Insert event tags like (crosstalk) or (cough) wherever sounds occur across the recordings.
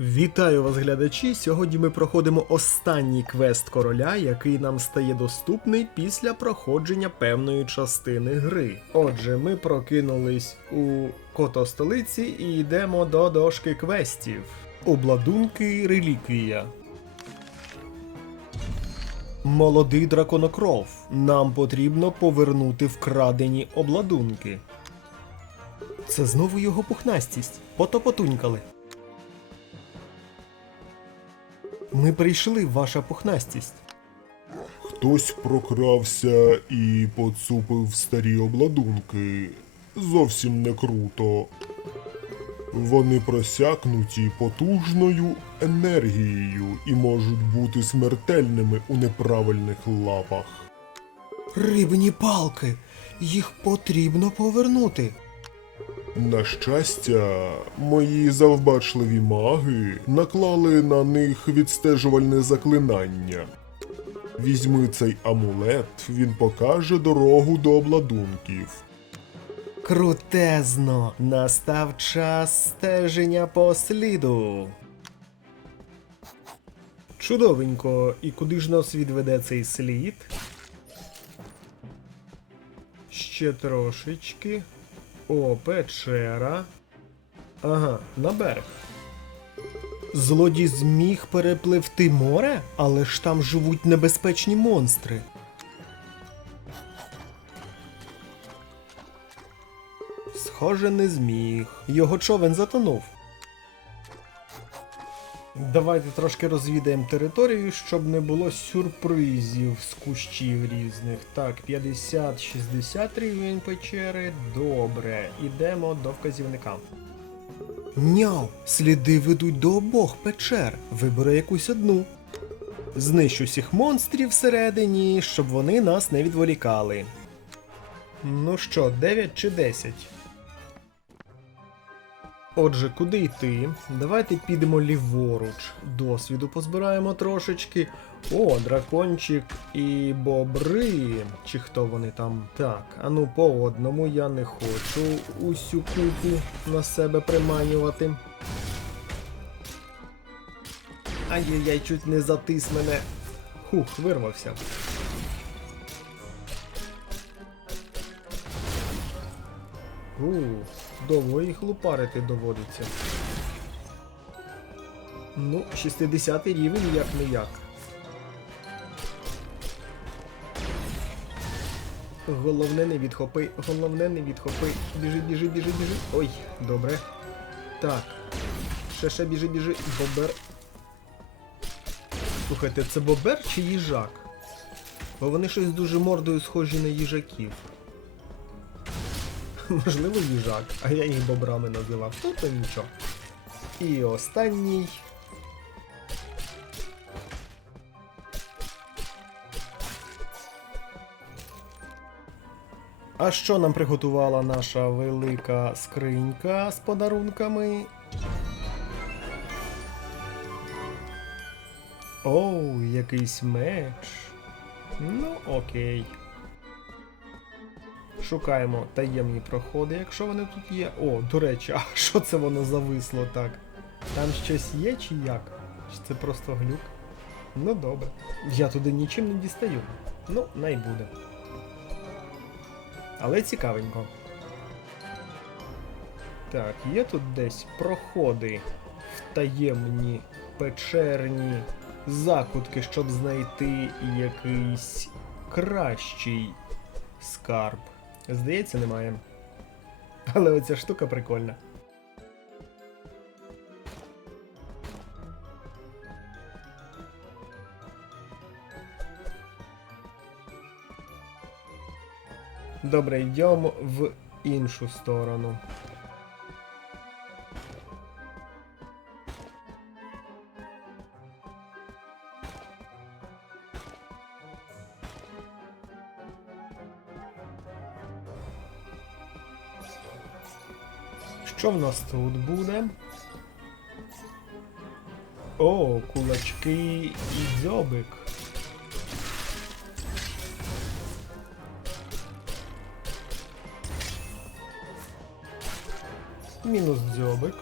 Вітаю вас, глядачі! Сьогодні ми проходимо останній квест короля, який нам стає доступний після проходження певної частини гри. Отже, ми прокинулись у кото столиці і йдемо до дошки квестів. Обладунки реліквія. Молодий драконокров. Нам потрібно повернути вкрадені обладунки. Це знову його пухнастість. Потопотунькали. Ми прийшли, ваша пухнастість. Хтось прокрався і поцупив старі обладунки. Зовсім не круто. Вони просякнуті потужною енергією і можуть бути смертельними у неправильних лапах. Рибні палки. Їх потрібно повернути. На щастя, мої завбачливі маги наклали на них відстежувальне заклинання. Візьми цей амулет, він покаже дорогу до обладунків. Крутезно. Настав час стеження по сліду. Чудовенько. І куди ж нас відведе цей слід? Ще трошечки. О, печера. Ага, на берег. Злодій зміг перепливти море, але ж там живуть небезпечні монстри. Схоже, не зміг. Його човен затонув. Давайте трошки розвідаємо територію, щоб не було сюрпризів з кущів різних. Так, 50-60 рівень печери. Добре, ідемо до вказівника. Няу, сліди ведуть до обох печер. Вибери якусь одну. Знищу всіх монстрів всередині, щоб вони нас не відволікали. Ну що, 9 чи 10? Отже, куди йти? Давайте підемо ліворуч. Досвіду позбираємо трошечки. О, дракончик і бобри. Чи хто вони там? Так, а ну по одному я не хочу усю купу на себе приманювати. Ай-яй-яй, чуть не затис мене. Хух, вирвався. У, довго їх лупарити доводиться. Ну, 60 рівень як не як. Головне не відхопи, головне не відхопи. Біжи, біжи, біжи, біжи. Ой, добре. Так. Ще ще біжи, біжи. Бобер. Слухайте, це бобер чи їжак? Бо вони щось дуже мордою схожі на їжаків. (laughs) Можливо, їжак, а я їх бобрами називав. Ну то нічого. І останній. А що нам приготувала наша велика скринька з подарунками? Оу, якийсь меч. Ну, окей. Шукаємо таємні проходи, якщо вони тут є. О, до речі, (laughs) а що це воно зависло так? Там щось є чи як? Чи це просто глюк? Ну добре. Я туди нічим не дістаю. Ну, най буде. Але цікавенько. Так, є тут десь проходи в таємні печерні закутки, щоб знайти якийсь кращий скарб. Здається, немає. Але оця штука прикольна. Добре, йдемо в іншу сторону. Що в нас тут буде? О, кулачки і дзьобик. Мінус дзьобик.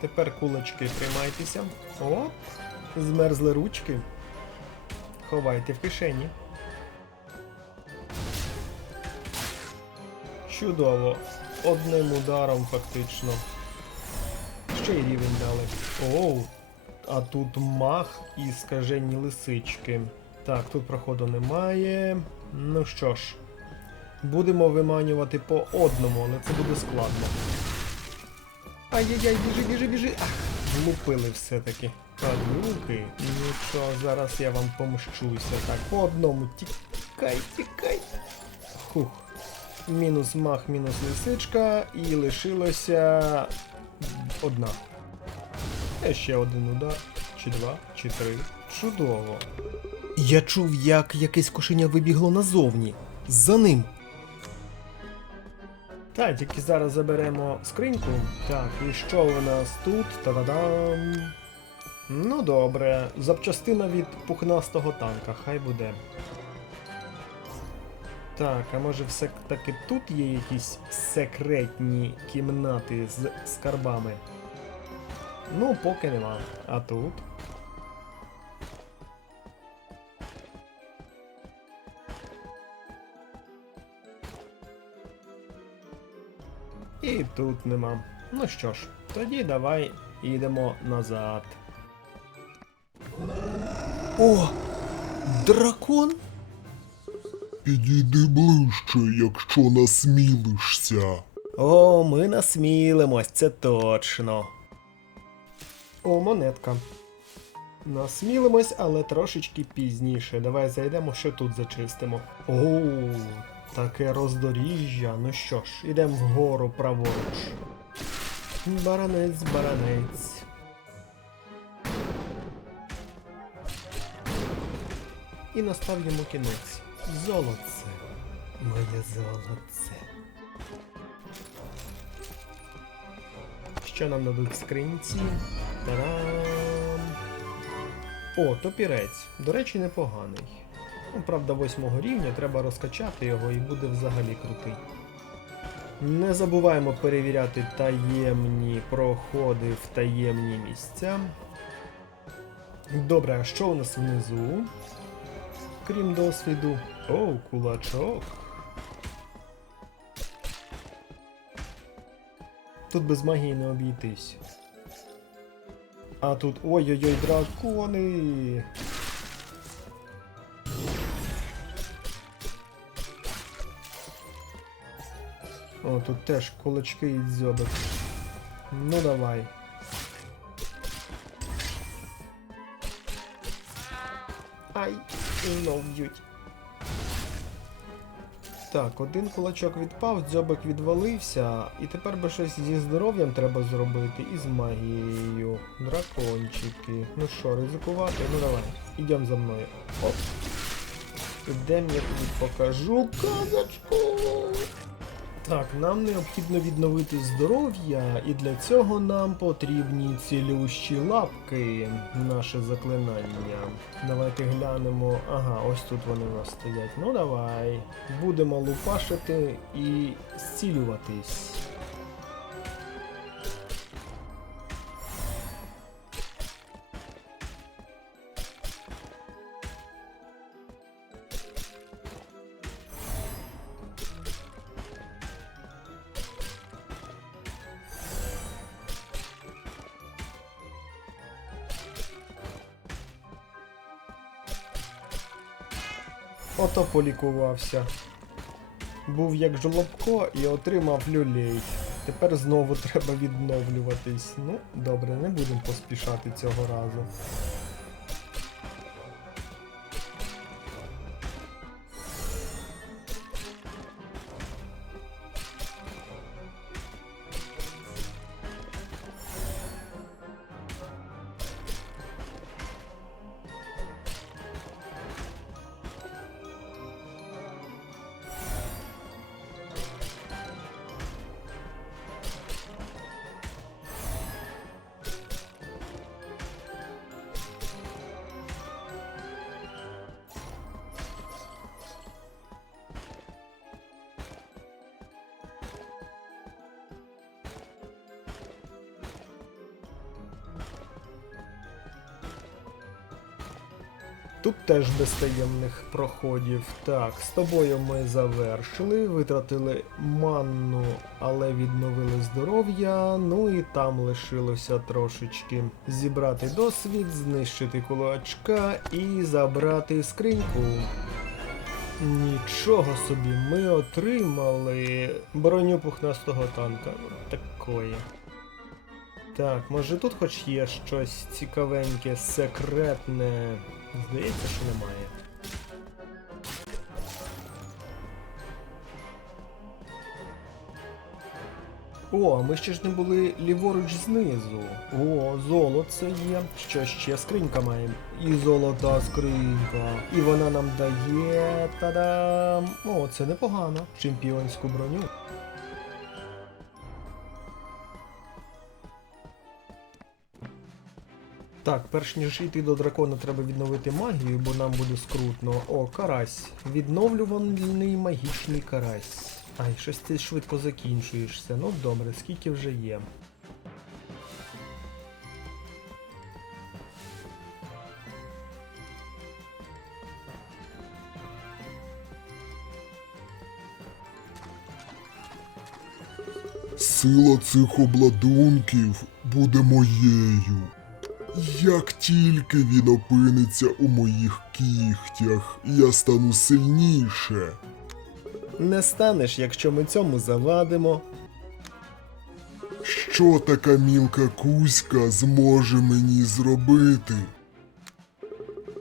Тепер кулачки тримайтеся. О! Змерзли ручки. Ховайте в кишені. Чудово. Одним ударом фактично. Ще й рівень дали. Оу. А тут мах і скажені лисички. Так, тут проходу немає. Ну що ж, будемо виманювати по одному, але це буде складно. Ай-яй-яй, біжи, біжи, біжи. Ах, влупили все-таки. Падлюки. Нічого, зараз я вам помщуся. Так, по одному. Тікай, тікай. Хух. Мінус мах, мінус лисичка, і лишилося одна. Е, ще один удар, чи два, чи три. Чудово. Я чув, як якесь кошеня вибігло назовні. За ним. Так, тільки зараз заберемо скриньку. Так, і що у нас тут? Та-да-дам. Ну добре, запчастина від пухнастого танка, хай буде. Так, а може все-таки тут є якісь секретні кімнати з скарбами? Ну, поки нема. А тут? І тут нема. Ну що ж, тоді давай йдемо назад. О! Дракон? Підійди ближче, якщо насмілишся. О, ми насмілимось, це точно. О, монетка. Насмілимось, але трошечки пізніше. Давай зайдемо, що тут зачистимо. О, таке роздоріжжя. Ну що ж, ідемо вгору праворуч. Баранець, баранець. І настав кінець. Золоце. Моє золоце. Що нам дадуть в скринці? Та-дам! О, топірець. До речі, непоганий. Ну, правда, восьмого рівня треба розкачати його і буде взагалі крутий. Не забуваємо перевіряти таємні проходи в таємні місця. Добре, а що у нас внизу? Крім досвіду. О, кулачок. Тут без магії не обійтись. А тут ой-ой-ой, дракони. О, тут теж кулачки і дзьобик. Ну давай. Ай, знов. Так, один кулачок відпав, дзьобик відвалився, і тепер би щось зі здоров'ям треба зробити і з магією. Дракончики. Ну що, ризикувати? Ну давай, ідемо за мною. Оп. Ідем, я тобі покажу казочку. Так, нам необхідно відновити здоров'я, і для цього нам потрібні цілющі лапки, наше заклинання. Давайте глянемо. Ага, ось тут вони у нас стоять. Ну давай. Будемо лупашити і зцілюватись. Ото полікувався. Був як жолобко і отримав люлей. Тепер знову (laughs) треба відновлюватись. Ну, добре, не будемо поспішати цього разу. Тут теж без таємних проходів. Так, з тобою ми завершили, витратили манну, але відновили здоров'я. Ну і там лишилося трошечки зібрати досвід, знищити кулачка і забрати скриньку. Нічого собі, ми отримали броню пухнастого танка. Такої. Так, може тут хоч є щось цікавеньке, секретне. Здається, що немає. О, ми ще ж не були ліворуч знизу. О, золоце є. Що ще скринька маємо? І золота скринька. І вона нам дає. Та-дам! О, це непогано. Чемпіонську броню. Так, перш ніж йти до дракона, треба відновити магію, бо нам буде скрутно. О, карась. Відновлюваний магічний карась. Ай, щось ти швидко закінчуєшся. Ну добре, скільки вже є. Сила цих обладунків буде моєю. Як тільки він опиниться у моїх кігтях, я стану сильніше. Не станеш, якщо ми цьому завадимо. Що така мілка кузька зможе мені зробити?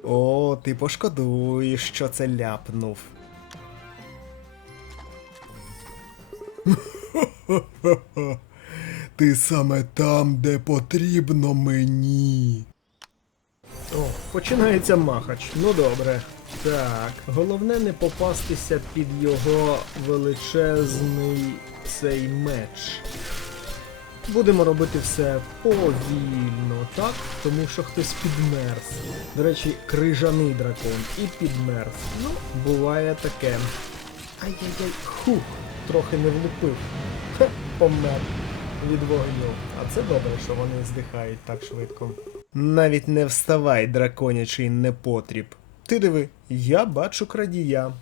О, ти пошкодуєш, що це ляпнув. (laughs) Ти саме там, де потрібно мені. О, починається махач. Ну добре. Так, головне не попастися під його величезний цей меч. Будемо робити все повільно, так? Тому що хтось підмерз. До речі, крижаний дракон і підмерз. Ну, буває таке. Ай-яй-яй, хух, трохи не влупив. Хе, помер від вогню. А це добре, що вони здихають так швидко. Навіть не вставай, драконячий непотріб. Ти диви, я бачу крадія.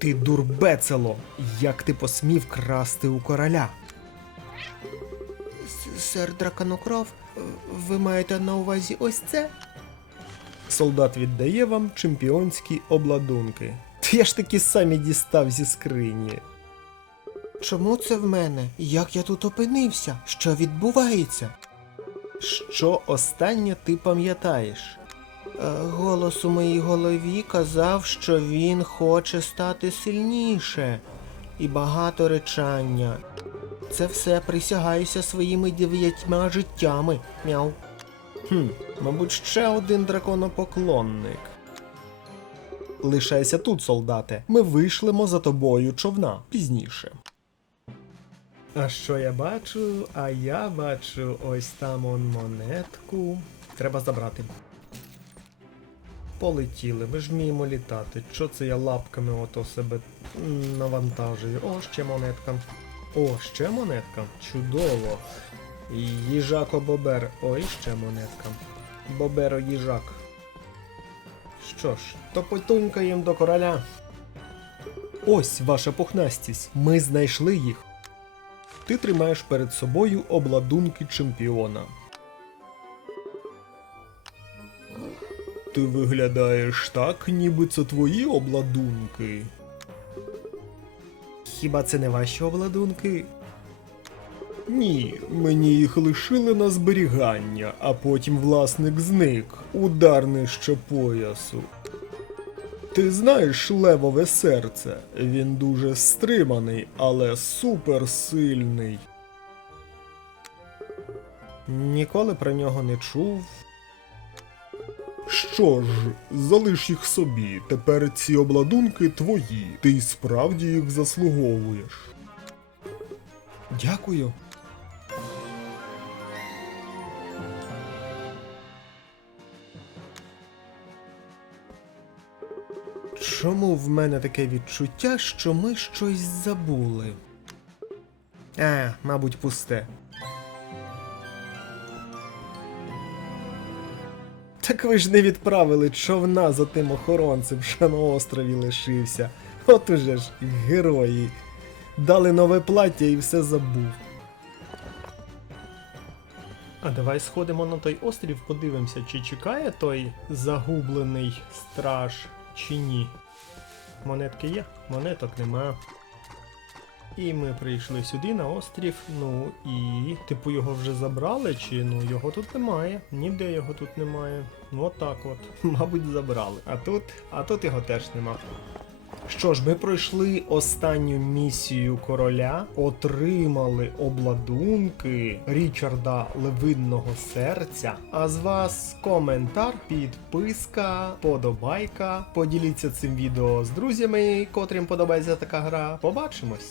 Ти дурбецело! Як ти посмів красти у короля? Сер Драконокров, ви маєте на увазі ось це? Солдат віддає вам чемпіонські обладунки. Та я ж таки самі дістав зі скрині. Чому це в мене? Як я тут опинився? Що відбувається? Що останнє ти пам'ятаєш? Е, Голос у моїй голові казав, що він хоче стати сильніше. І багато речання. Це все присягаюся своїми дев'ятьма життями. Мяу. Хм, мабуть, ще один драконопоклонник. Лишайся тут, солдате. Ми вишлемо за тобою човна пізніше. А що я бачу? А я бачу ось там он монетку. Треба забрати. Полетіли, ми ж вміємо літати. Що це я лапками ото себе навантажую? О, ще монетка. О, ще монетка. Чудово. Їжако Бобер. Ой, ще монетка. Боберо їжак. Що ж, то потунькаєм до короля. Ось ваша пухнастість. Ми знайшли їх. Ти тримаєш перед собою обладунки чемпіона. Ти виглядаєш так, ніби це твої обладунки. Хіба це не ваші обладунки? Ні, мені їх лишили на зберігання, а потім власник зник. Удар нижче поясу. Ти знаєш левове серце. Він дуже стриманий, але суперсильний. Ніколи про нього не чув. Що ж, залиш їх собі. Тепер ці обладунки твої. Ти й справді їх заслуговуєш. Дякую. Чому в мене таке відчуття, що ми щось забули? Е, мабуть, пусте. Так ви ж не відправили човна за тим охоронцем, що на острові лишився. От уже ж герої. Дали нове плаття і все забув. А давай сходимо на той острів, подивимося, чи чекає той загублений страж, чи ні. Монетки є, монеток нема. І ми прийшли сюди на острів. Ну і типу його вже забрали, чи ну його тут немає. Ніде його тут немає. Ну отак от. (laughs) Мабуть, забрали. А тут, а тут його теж нема. Що ж, ми пройшли останню місію короля, отримали обладунки Річарда Левинного серця. А з вас коментар, підписка, подобайка. Поділіться цим відео з друзями, котрим подобається така гра. Побачимось!